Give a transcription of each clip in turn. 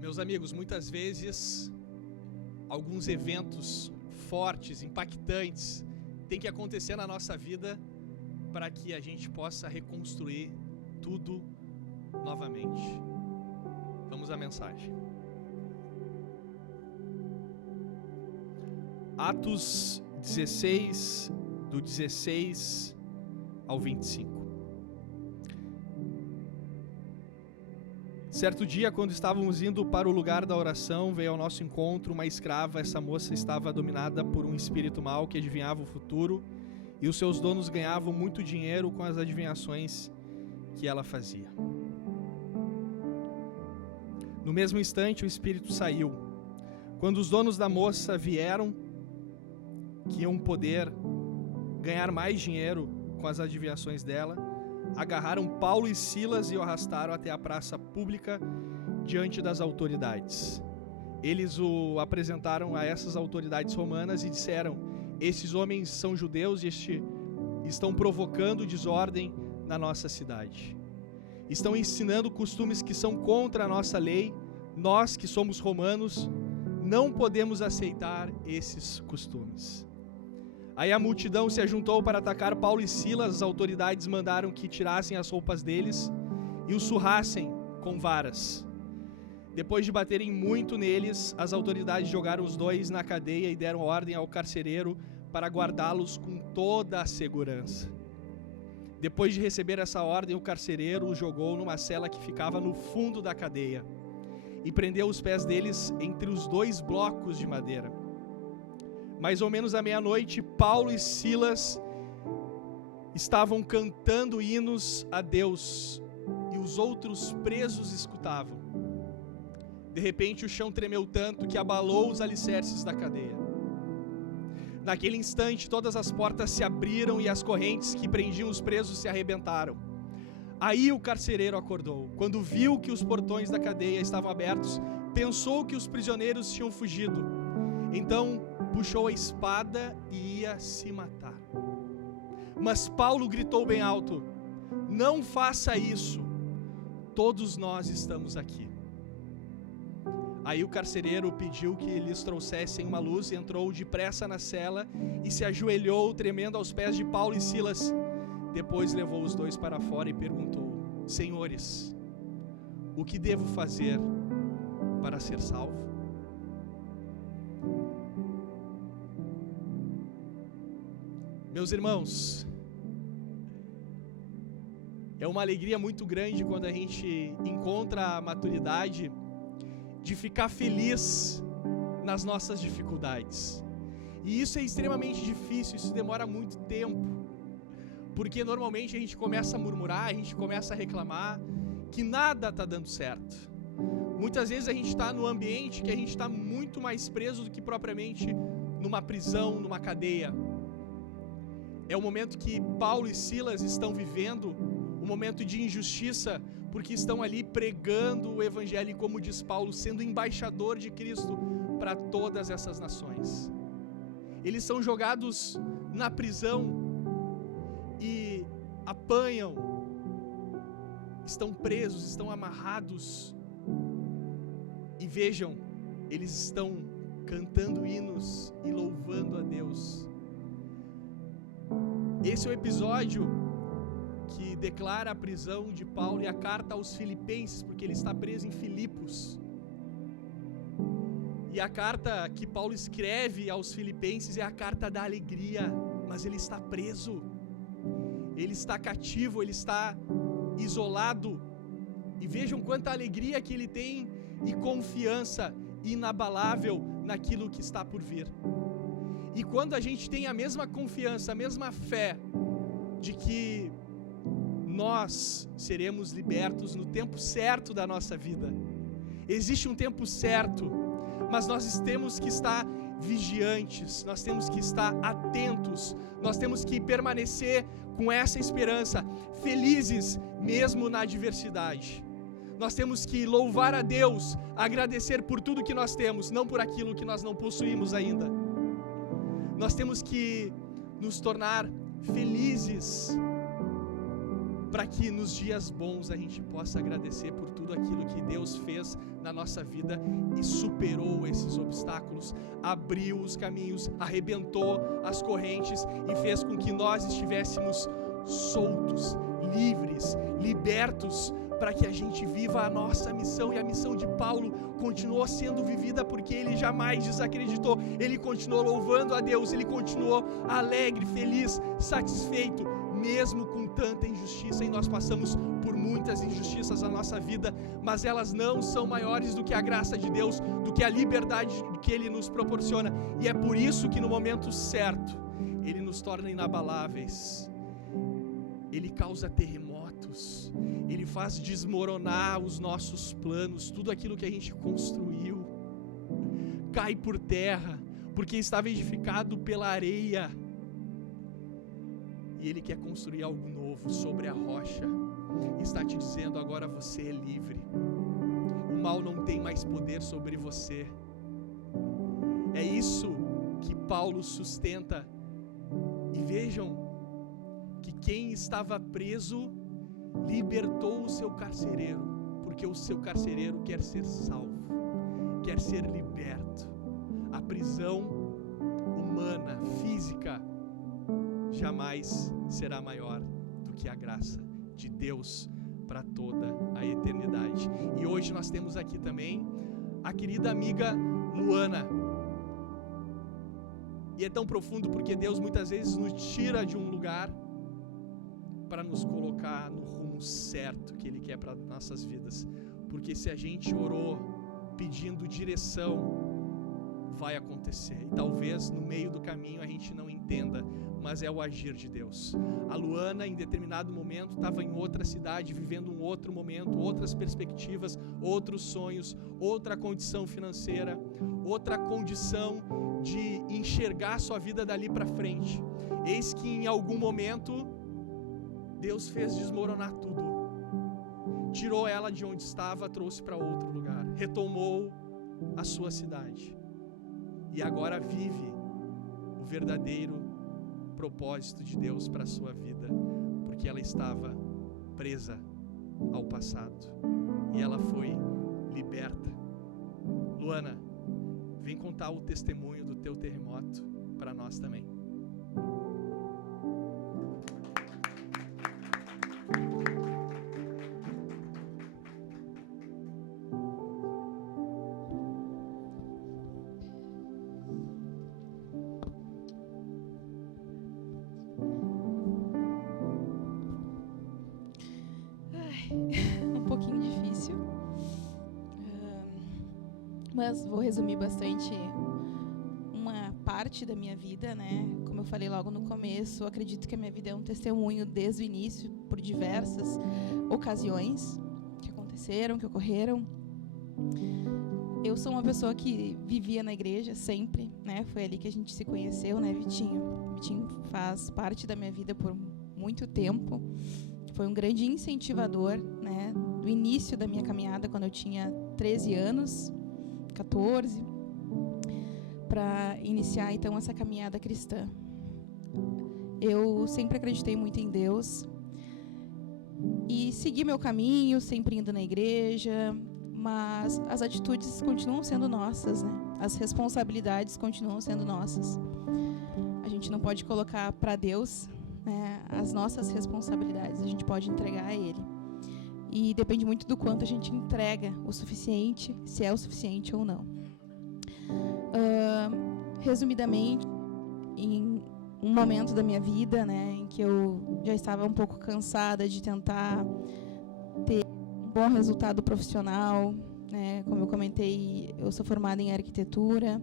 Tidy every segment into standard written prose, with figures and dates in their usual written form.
Meus amigos, muitas vezes alguns eventos fortes, impactantes, têm que acontecer na nossa vida para que a gente possa reconstruir tudo novamente. Vamos à mensagem. Atos 16, do 16 ao 25. Certo dia, quando estávamos indo para o lugar da oração, veio ao nosso encontro uma escrava. Essa moça estava dominada por um espírito mau que adivinhava o futuro, e os seus donos ganhavam muito dinheiro com as adivinhações que ela fazia. No mesmo instante, o espírito saiu. Quando os donos da moça vieram que iam poder ganhar mais dinheiro com as adivinhações dela, agarraram Paulo e Silas e o arrastaram até a praça pública diante das autoridades. Eles o apresentaram a essas autoridades romanas e disseram: esses homens são judeus e estão provocando desordem na nossa cidade. Estão ensinando costumes que são contra a nossa lei. Nós, que somos romanos, não podemos aceitar esses costumes. Aí a multidão se ajuntou para atacar Paulo e Silas. As autoridades mandaram que tirassem as roupas deles e os surrassem com varas. Depois de baterem muito neles, as autoridades jogaram os dois na cadeia e deram ordem ao carcereiro para guardá-los com toda a segurança. Depois de receber essa ordem, o carcereiro os jogou numa cela que ficava no fundo da cadeia e prendeu os pés deles entre os dois blocos de madeira. Mais ou menos à meia-noite, Paulo e Silas estavam cantando hinos a Deus e os outros presos escutavam. De repente, o chão tremeu tanto que abalou os alicerces da cadeia. Naquele instante, todas as portas se abriram e as correntes que prendiam os presos se arrebentaram. Aí o carcereiro acordou. Quando viu que os portões da cadeia estavam abertos, pensou que os prisioneiros tinham fugido. Então, puxou a espada e ia se matar. Mas Paulo gritou bem alto: não faça isso, todos nós estamos aqui. Aí o carcereiro pediu que lhes trouxessem uma luz, entrou depressa na cela e se ajoelhou, tremendo aos pés de Paulo e Silas. Depois levou os dois para fora e perguntou: senhores, o que devo fazer para ser salvo? Meus irmãos, é uma alegria muito grande quando a gente encontra a maturidade de ficar feliz nas nossas dificuldades. E isso é extremamente difícil, isso demora muito tempo, porque normalmente a gente começa a murmurar, a gente começa a reclamar que nada está dando certo. Muitas vezes a gente está num ambiente que a gente está muito mais preso do que propriamente numa prisão, numa cadeia. É o momento que Paulo e Silas estão vivendo, um momento de injustiça, porque estão ali pregando o evangelho, e como diz Paulo, sendo embaixador de Cristo para todas essas nações. Eles são jogados na prisão e apanham, estão presos, estão amarrados. E vejam, eles estão cantando hinos e louvando a Deus. Esse é o episódio que declara a prisão de Paulo e a carta aos Filipenses, porque ele está preso em Filipos. E a carta que Paulo escreve aos Filipenses é a carta da alegria, mas ele está preso, ele está cativo, ele está isolado. E vejam quanta alegria que ele tem e confiança inabalável naquilo que está por vir. E quando a gente tem a mesma confiança, a mesma fé de que nós seremos libertos no tempo certo da nossa vida. Existe um tempo certo, mas nós temos que estar vigiantes, nós temos que estar atentos, nós temos que permanecer com essa esperança, felizes mesmo na adversidade. Nós temos que louvar a Deus, agradecer por tudo que nós temos, não por aquilo que nós não possuímos ainda. Nós temos que nos tornar felizes para que nos dias bons a gente possa agradecer por tudo aquilo que Deus fez na nossa vida e superou esses obstáculos, abriu os caminhos, arrebentou as correntes e fez com que nós estivéssemos soltos, livres, libertos, para que a gente viva a nossa missão. E a missão de Paulo continuou sendo vivida porque ele jamais desacreditou, ele continuou louvando a Deus, ele continuou alegre, feliz, satisfeito, mesmo com tanta injustiça. E nós passamos por muitas injustiças na nossa vida, mas elas não são maiores do que a graça de Deus, do que a liberdade que Ele nos proporciona. E é por isso que no momento certo Ele nos torna inabaláveis. Ele causa terremotos, Ele faz desmoronar os nossos planos, tudo aquilo que a gente construiu cai por terra, porque estava edificado pela areia, e Ele quer construir algo novo sobre a rocha, e está te dizendo: agora você é livre, o mal não tem mais poder sobre você. É isso que Paulo sustenta. E vejam que quem estava preso libertou o seu carcereiro, porque o seu carcereiro quer ser salvo, quer ser liberto. A prisão humana, física, jamais será maior do que a graça de Deus para toda a eternidade. E hoje nós temos aqui também a querida amiga Luana. E é tão profundo porque Deus muitas vezes nos tira de um lugar para nos colocar no rumo certo que Ele quer para nossas vidas. Porque se a gente orou pedindo direção, vai acontecer. E talvez no meio do caminho a gente não entenda, mas é o agir de Deus. A Luana, em determinado momento, estava em outra cidade, vivendo um outro momento, outras perspectivas, outros sonhos, outra condição financeira, outra condição de enxergar sua vida dali para frente. Eis que em algum momento Deus fez desmoronar tudo, tirou ela de onde estava, trouxe para outro lugar, retomou a sua cidade e agora vive o verdadeiro propósito de Deus para a sua vida, porque ela estava presa ao passado e ela foi liberta. Luana, vem contar o testemunho do teu terremoto para nós também. Mas vou resumir bastante uma parte da minha vida, né? Como eu falei logo no começo, eu acredito que a minha vida é um testemunho desde o início, por diversas ocasiões que aconteceram, que ocorreram. Eu sou uma pessoa que vivia na igreja sempre, né? Foi ali que a gente se conheceu, né, Vitinho? Vitinho faz parte da minha vida por muito tempo. Foi um grande incentivador, né? Do início da minha caminhada, quando eu tinha 13 anos, 14, para iniciar então essa caminhada cristã. Eu sempre acreditei muito em Deus e segui meu caminho, sempre indo na igreja, mas as atitudes continuam sendo nossas, né? As responsabilidades continuam sendo nossas. A gente não pode colocar para Deus, né, as nossas responsabilidades, a gente pode entregar a Ele. E depende muito do quanto a gente entrega o suficiente, se é o suficiente ou não. Resumidamente, em um momento da minha vida, né, em que eu já estava um pouco cansada de tentar ter um bom resultado profissional, né, como eu comentei, eu sou formada em arquitetura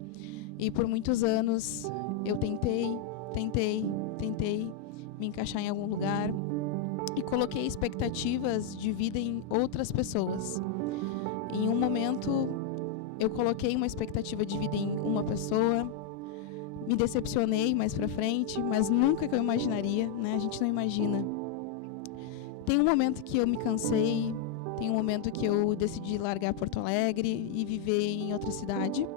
e por muitos anos eu tentei me encaixar em algum lugar e coloquei expectativas de vida em outras pessoas. Em um momento, eu coloquei uma expectativa de vida em uma pessoa, me decepcionei mais pra frente, mas nunca que eu imaginaria, né? A gente não imagina. Tem um momento que eu me cansei, tem um momento que eu decidi largar Porto Alegre e viver em outra cidade.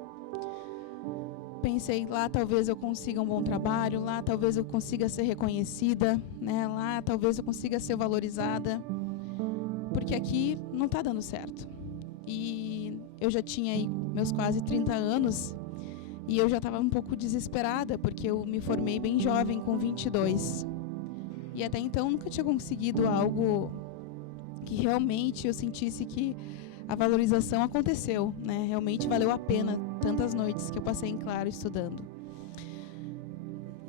Pensei, lá talvez eu consiga um bom trabalho, lá talvez eu consiga ser reconhecida, né? Lá talvez eu consiga ser valorizada, porque aqui não está dando certo. E eu já tinha aí meus quase 30 anos e eu já estava um pouco desesperada, porque eu me formei bem jovem, com 22. E até então nunca tinha conseguido algo que realmente eu sentisse que a valorização aconteceu, né? Realmente valeu a pena tantas noites que eu passei em claro estudando.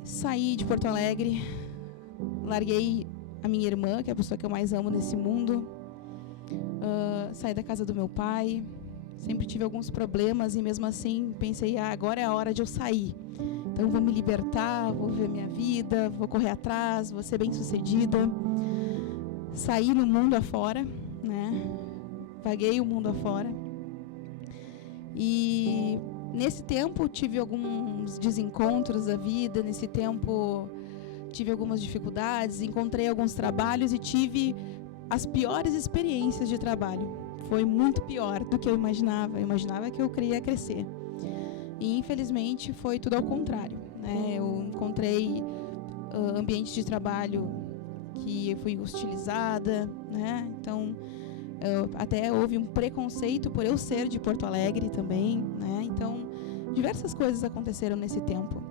Saí de Porto Alegre, larguei a minha irmã, que é a pessoa que eu mais amo nesse mundo, saí da casa do meu pai, sempre tive alguns problemas e mesmo assim pensei, agora é a hora de eu sair. Então vou me libertar, vou viver minha vida, vou correr atrás, vou ser bem-sucedida. Saí no mundo afora, né? Vaguei o mundo afora. E nesse tempo tive alguns desencontros da vida, nesse tempo tive algumas dificuldades, encontrei alguns trabalhos e tive as piores experiências de trabalho. Foi muito pior do que eu imaginava. Eu imaginava que eu queria crescer. E, infelizmente, foi tudo ao contrário, né? Eu encontrei ambiente de trabalho que eu fui hostilizada, né? Então, até houve um preconceito por eu ser de Porto Alegre também, né? Então, diversas coisas aconteceram nesse tempo.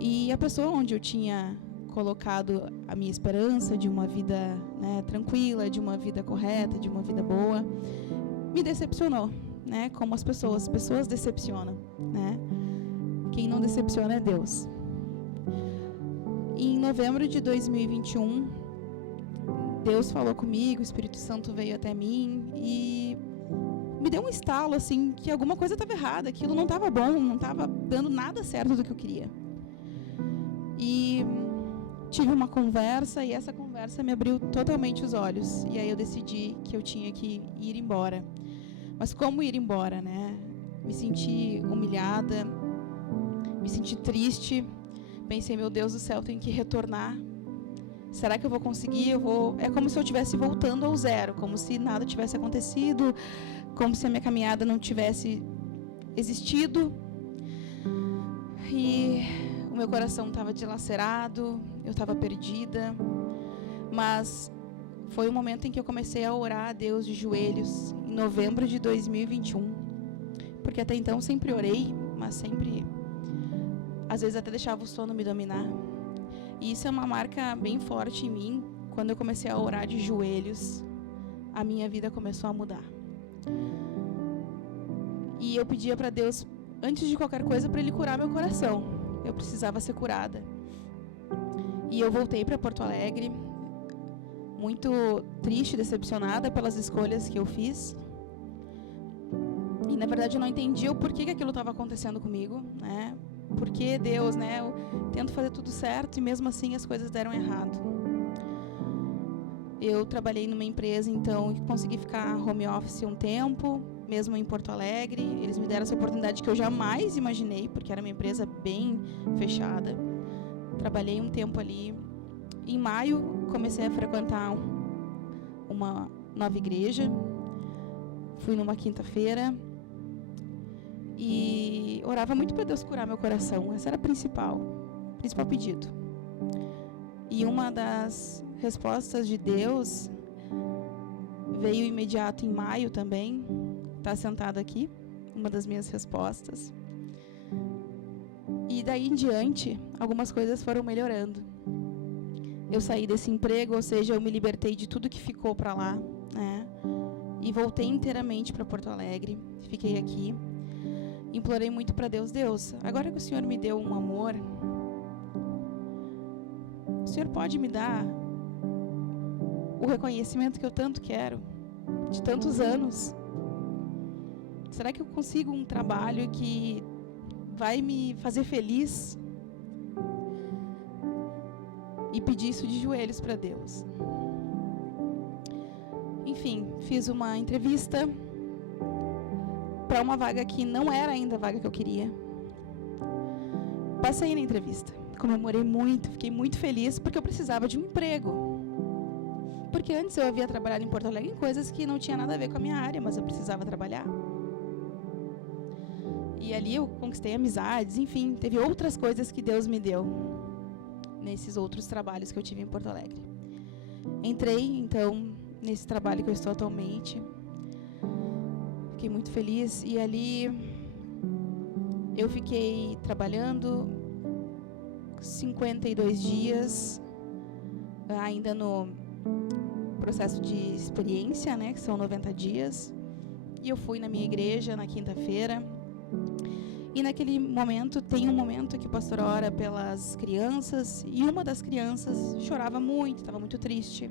E a pessoa onde eu tinha colocado a minha esperança de uma vida, né, tranquila, de uma vida correta, de uma vida boa, me decepcionou, né? Como as pessoas decepcionam, né? Quem não decepciona é Deus. E em novembro de 2021, Deus falou comigo, o Espírito Santo veio até mim e me deu um estalo, assim, que alguma coisa estava errada, aquilo não estava bom, não estava dando nada certo do que eu queria. E tive uma conversa e essa conversa me abriu totalmente os olhos. E aí eu decidi que eu tinha que ir embora. Mas como ir embora, né? Me senti humilhada, me senti triste. Pensei, meu Deus do céu, tenho que retornar. Será que eu vou conseguir? É como se eu estivesse voltando ao zero, como se nada tivesse acontecido, como se a minha caminhada não tivesse existido. E o meu coração estava dilacerado, eu estava perdida, mas foi o momento em que eu comecei a orar a Deus de joelhos, em novembro de 2021, porque até então sempre orei, mas sempre, às vezes até deixava o sono me dominar. E isso é uma marca bem forte em mim. Quando eu comecei a orar de joelhos, a minha vida começou a mudar. E eu pedia para Deus, antes de qualquer coisa, para Ele curar meu coração. Eu precisava ser curada. E eu voltei para Porto Alegre, muito triste, decepcionada pelas escolhas que eu fiz. E, na verdade, eu não entendia o porquê que aquilo estava acontecendo comigo, né? Porque Deus, né? Eu tento fazer tudo certo e mesmo assim as coisas deram errado. Eu trabalhei numa empresa, então, e consegui ficar home office um tempo, mesmo em Porto Alegre. Eles me deram essa oportunidade que eu jamais imaginei, porque era uma empresa bem fechada. Trabalhei um tempo ali. Em maio, comecei a frequentar uma nova igreja. Fui numa quinta-feira e orava muito para Deus curar meu coração. Esse era o principal pedido. E uma das respostas de Deus veio imediato em maio também. Está sentado aqui, uma das minhas respostas. E daí em diante, algumas coisas foram melhorando. Eu saí desse emprego, ou seja, eu me libertei de tudo que ficou para lá, né? E voltei inteiramente para Porto Alegre. Fiquei aqui. Implorei muito para Deus. Deus, agora que o Senhor me deu um amor, o Senhor pode me dar o reconhecimento que eu tanto quero, de tantos anos? Será que eu consigo um trabalho que vai me fazer feliz? E pedi isso de joelhos para Deus. Enfim, fiz uma entrevista para uma vaga que não era ainda a vaga que eu queria. Passei na entrevista, comemorei muito, fiquei muito feliz porque eu precisava de um emprego. Porque antes eu havia trabalhado em Porto Alegre em coisas que não tinha nada a ver com a minha área, mas eu precisava trabalhar. E ali eu conquistei amizades, enfim, teve outras coisas que Deus me deu nesses outros trabalhos que eu tive em Porto Alegre. Entrei, então, nesse trabalho que eu estou atualmente. fiquei muito feliz. E ali eu fiquei trabalhando 52 dias, ainda no processo de experiência, né, que são 90 dias. E eu fui na minha igreja na quinta-feira. E naquele momento, tem um momento que o pastor ora pelas crianças, e uma das crianças chorava muito, estava muito triste.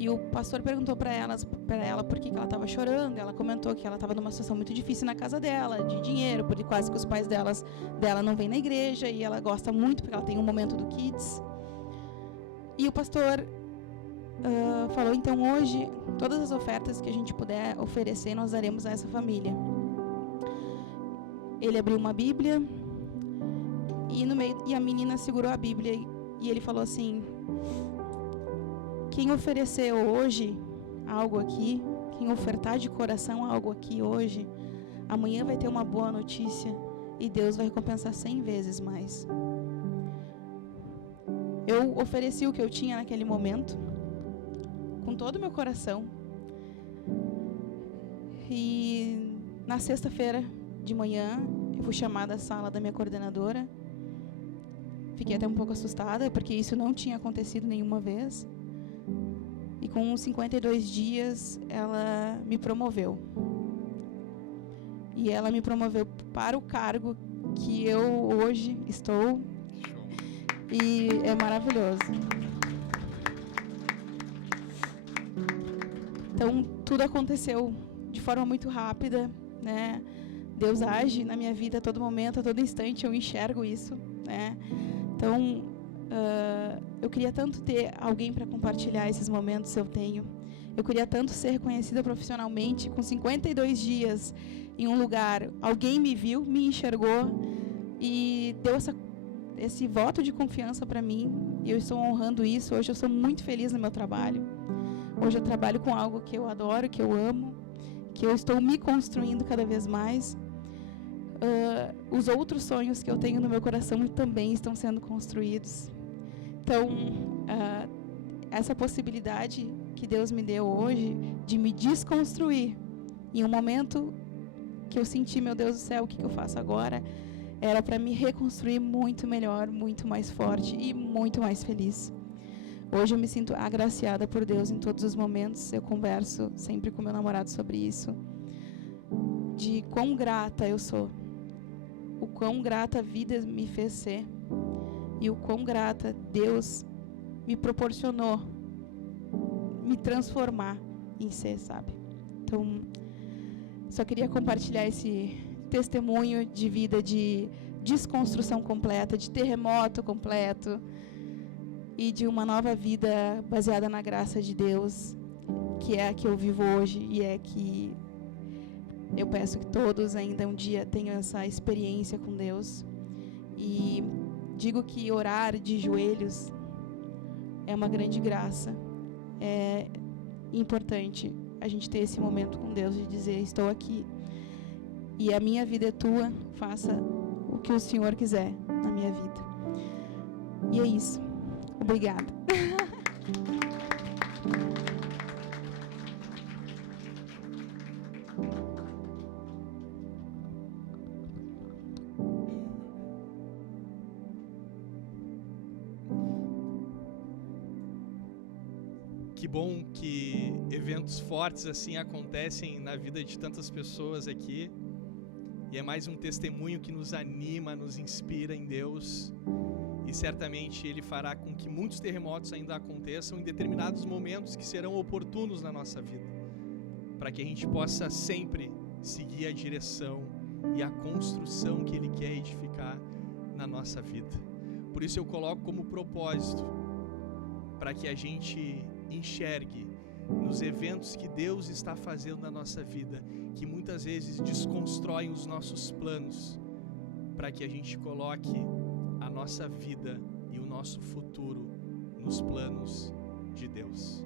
E o pastor perguntou para ela por que ela estava chorando. Ela comentou que ela estava numa situação muito difícil na casa dela, de dinheiro, porque quase que os pais dela não vêm na igreja, e ela gosta muito porque ela tem um momento do Kids. E o pastor falou, então hoje, todas as ofertas que a gente puder oferecer, nós daremos a essa família. Ele abriu uma Bíblia, e a menina segurou a Bíblia, e ele falou assim: quem oferecer hoje algo aqui, quem ofertar de coração algo aqui hoje, amanhã vai ter uma boa notícia e Deus vai recompensar 100 vezes mais. Eu ofereci o que eu tinha naquele momento, com todo o meu coração. E na sexta-feira de manhã, eu fui chamada à sala da minha coordenadora. Fiquei até um pouco assustada, porque isso não tinha acontecido nenhuma vez. E com 52 dias, ela me promoveu. E ela me promoveu para o cargo que eu hoje estou. E é maravilhoso. Então, tudo aconteceu de forma muito rápida, né? Deus age na minha vida a todo momento, a todo instante, eu enxergo isso, né? Então, eu queria tanto ter alguém para compartilhar esses momentos, eu tenho. Eu queria tanto ser reconhecida profissionalmente, com 52 dias em um lugar. Alguém me viu, me enxergou e deu esse voto de confiança para mim. E eu estou honrando isso. Hoje eu sou muito feliz no meu trabalho. Hoje eu trabalho com algo que eu adoro, que eu amo, que eu estou me construindo cada vez mais. Os outros sonhos que eu tenho no meu coração também estão sendo construídos. Então, essa possibilidade que Deus me deu hoje de me desconstruir em um momento que eu senti, meu Deus do céu, o que eu faço agora? Era para me reconstruir muito melhor, muito mais forte e muito mais feliz. Hoje eu me sinto agraciada por Deus em todos os momentos. Eu converso sempre com meu namorado sobre isso, de quão grata eu sou, o quão grata a vida me fez ser e o quão grata Deus me proporcionou me transformar em ser, sabe? Então, só queria compartilhar esse testemunho de vida, de desconstrução completa, de terremoto completo e de uma nova vida baseada na graça de Deus, que é a que eu vivo hoje e é que eu peço que todos ainda um dia tenham essa experiência com Deus. E digo que orar de joelhos é uma grande graça. É importante a gente ter esse momento com Deus de dizer, estou aqui e a minha vida é tua, faça o que o Senhor quiser na minha vida. E é isso. Obrigada. Que bom que eventos fortes assim acontecem na vida de tantas pessoas aqui. E é mais um testemunho que nos anima, nos inspira em Deus. E certamente Ele fará com que muitos terremotos ainda aconteçam em determinados momentos que serão oportunos na nossa vida, para que a gente possa sempre seguir a direção e a construção que Ele quer edificar na nossa vida. Por isso eu coloco como propósito, para que a gente enxergue nos eventos que Deus está fazendo na nossa vida, que muitas vezes desconstroem os nossos planos, para que a gente coloque a nossa vida e o nosso futuro nos planos de Deus.